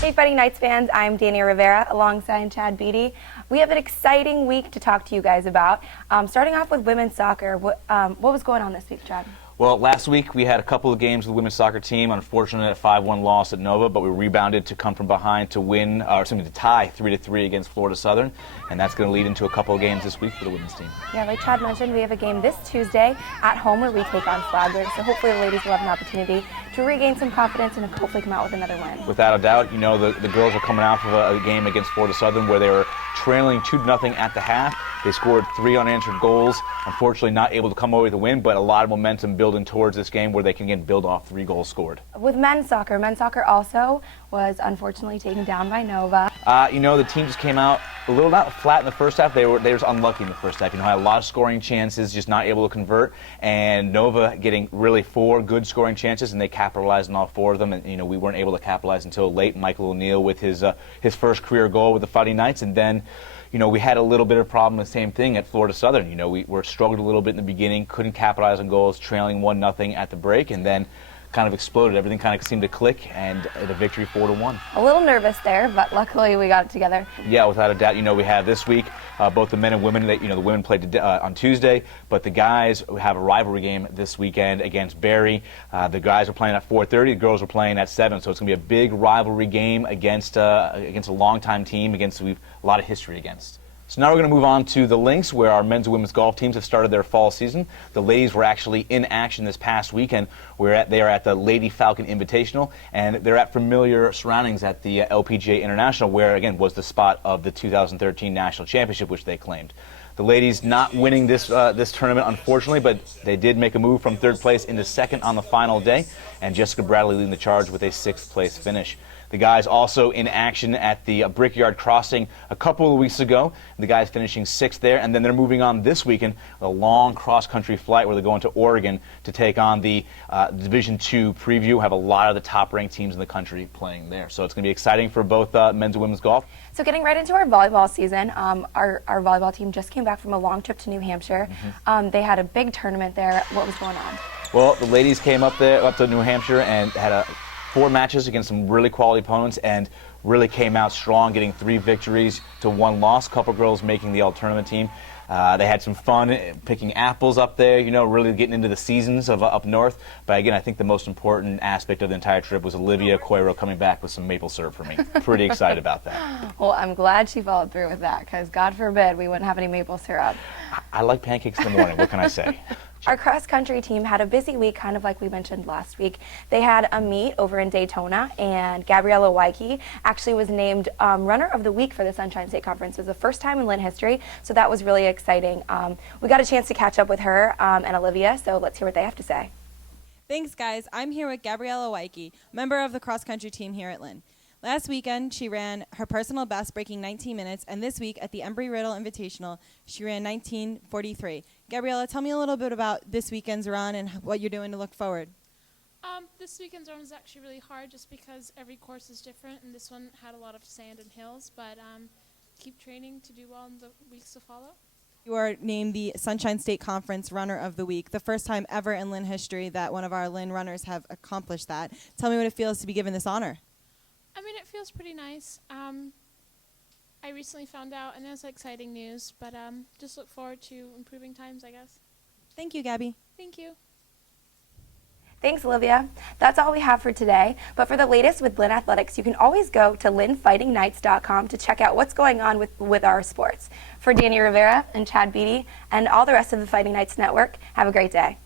Hey Fighting Knights fans, I'm Dania Rivera alongside Chad Beatty. We have an exciting week to talk to you guys about. Starting off with women's soccer, what was going on this week, Chad? Well, last week we had a couple of games with the women's soccer team. Unfortunately, a 5-1 loss at Nova, but we rebounded to come from behind to win, to tie 3-3 against Florida Southern, and that's going to lead into a couple of games this week for the women's team. Yeah, like Chad mentioned, we have a game this Tuesday at home where we take on Flagler, so hopefully the ladies will have an opportunity to regain some confidence and hopefully come out with another win. Without a doubt, you know, the girls are coming out of a game against Florida Southern where they were trailing 2-0 at the half. They scored 3 unanswered goals. Unfortunately, not able to come away with a win, but a lot of momentum building towards this game where they can again build off 3 goals scored. With men's soccer also was unfortunately taken down by Nova. You know, the team just came out a little not flat in the first half. They were just unlucky in the first half. You know, had a lot of scoring chances, just not able to convert. And Nova getting really 4 good scoring chances, and they capitalized on all 4 of them. And you know, we weren't able to capitalize until late. Michael O'Neill with his first career goal with the Fighting Knights, and then, you know, we had a little bit of problem, the same thing at Florida Southern. You know, we were struggled a little bit in the beginning, couldn't capitalize on goals, trailing 1-0 at the break, and then kind of exploded. Everything kind of seemed to click, and the victory 4-1. A little nervous there, but luckily we got it together. Yeah, without a doubt. You know, we have this week both the men and women. You know, the women played on Tuesday, but the guys have a rivalry game this weekend against Barry. The guys are playing at 4:30. The girls are playing at 7. So it's going to be a big rivalry game against a longtime team, against we've a lot of history against. So now we're going to move on to the links, where our men's and women's golf teams have started their fall season. The ladies were actually in action this past weekend. They are at the Lady Falcon Invitational, and they're at familiar surroundings at the LPGA International, where, again, was the spot of the 2013 National Championship, which they claimed. The ladies not winning this tournament, unfortunately, but they did make a move from 3rd place into 2nd on the final day, and Jessica Bradley leading the charge with a 6th place finish. The guys also in action at the Brickyard Crossing a couple of weeks ago. The guys finishing 6th there, and then they're moving on this weekend, a long cross-country flight where they're going to Oregon to take on the Division II preview. Have a lot of the top-ranked teams in the country playing there. So it's going to be exciting for both men's and women's golf. So getting right into our volleyball season, our volleyball team just came back from a long trip to New Hampshire. They had a big tournament there. What was going on? Well, the ladies came up to New Hampshire and had 4 matches against some really quality opponents and really came out strong, getting 3 victories to 1 loss. A couple girls making the all-tournament team. They had some fun picking apples up there, you know, really getting into the seasons of up north. But again, I think the most important aspect of the entire trip was Olivia Coiro coming back with some maple syrup for me. Pretty excited about that. Well, I'm glad she followed through with that, because God forbid we wouldn't have any maple syrup. I like pancakes in the morning. What can I say? Our cross-country team had a busy week, kind of like we mentioned last week. They had a meet over in Daytona, and Gabriella Waike actually was named Runner of the Week for the Sunshine State Conference. It was the first time in Lynn history, so that was really exciting. We got a chance to catch up with her and Olivia, so let's hear what they have to say. Thanks, guys. I'm here with Gabriella Waike, member of the cross-country team here at Lynn. Last weekend, she ran her personal best, breaking 19 minutes, and this week at the Embry-Riddle Invitational, she ran 19:43. Gabriella, tell me a little bit about this weekend's run and what you're doing to look forward. This weekend's run is actually really hard just because every course is different, and this one had a lot of sand and hills, but keep training to do well in the weeks to follow. You are named the Sunshine State Conference Runner of the Week, the first time ever in Lynn history that one of our Lynn runners have accomplished that. Tell me what it feels to be given this honor. I mean, it feels pretty nice. I recently found out, and it's exciting news, but just look forward to improving times, I guess. Thank you, Gabby. Thank you. Thanks, Olivia. That's all we have for today. But for the latest with Lynn Athletics, you can always go to lynnfightingknights.com to check out what's going on with our sports. For Dania Rivera and Chad Beatty and all the rest of the Fighting Knights Network, have a great day.